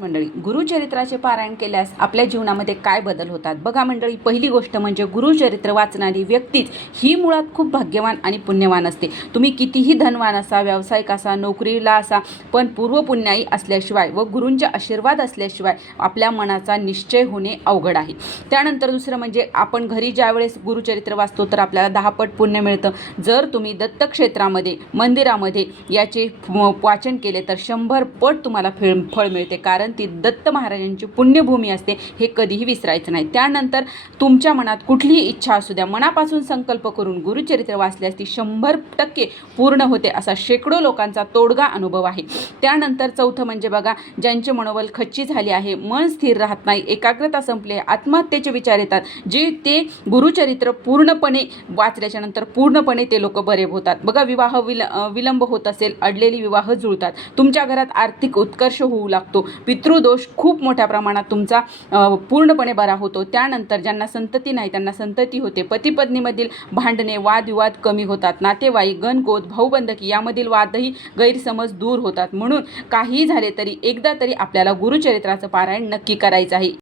मंडळी, गुरुचरित्राचे पारायण केल्यास आपल्या जीवनामध्ये काय बदल होतात? बघा मंडळी, पहिली गोष्ट म्हणजे गुरुचरित्र वाचणारी व्यक्तीच ही मुळात खूप भाग्यवान आणि पुण्यवान असते. तुम्ही कितीही धनवान असा, व्यावसायिक असा, नोकरीला असा, पण पूर्वपुण्याई असल्याशिवाय व गुरूंचे आशीर्वाद असल्याशिवाय आपल्या मनाचा निश्चय होणे अवघड आहे. त्यानंतर दुसरं म्हणजे आपण घरी ज्यावेळेस गुरुचरित्र वाचतो तर आपल्याला 10 पट पुण्य मिळतं. जर तुम्ही दत्तक्षेत्रामध्ये, मंदिरामध्ये याचे वाचन केले तर 100 पट तुम्हाला फळ मिळते, कारण ती दत्त महाराजांची पुण्यभूमी असते, हे कधीही विसरायचं नाही. त्यानंतर तुमच्या मनात कुठलीही इच्छा असू द्या, मनापासून संकल्प करून गुरुचरित्र वाचल्यास ती 100% पूर्ण होते, असा शेकडो लोकांचा तोडगा अनुभव आहे. त्यानंतर चौथं म्हणजे बघा, ज्यांचे मनोबल खच्ची झाली आहे, मन स्थिर राहत नाही, एकाग्रता संपली, आत्महत्येचे विचार येतात, जे ते गुरुचरित्र पूर्णपणे वाचल्याच्या नंतर पूर्णपणे ते लोक बरे होतात. बघा, विवाह विलंब होत असेल, अडलेली विवाह जुळतात, तुमच्या घरात आर्थिक उत्कर्ष होऊ लागतो, पितृदोष खूप मोठ्या प्रमाणात तुमचा पूर्णपणे बरा होतो. त्यानंतर ज्यांना संतती नाही त्यांना संतती होते, पती पत्नीमधील भांडणे, वादविवाद कमी होतात, नातेवाईक, गणगोत, भाऊबंधकी यामधील वादही, गैरसमज दूर होतात. म्हणून काही झाले तरी एकदा तरी आपल्याला गुरुचरित्राचं पारायण नक्की करायचं आहे.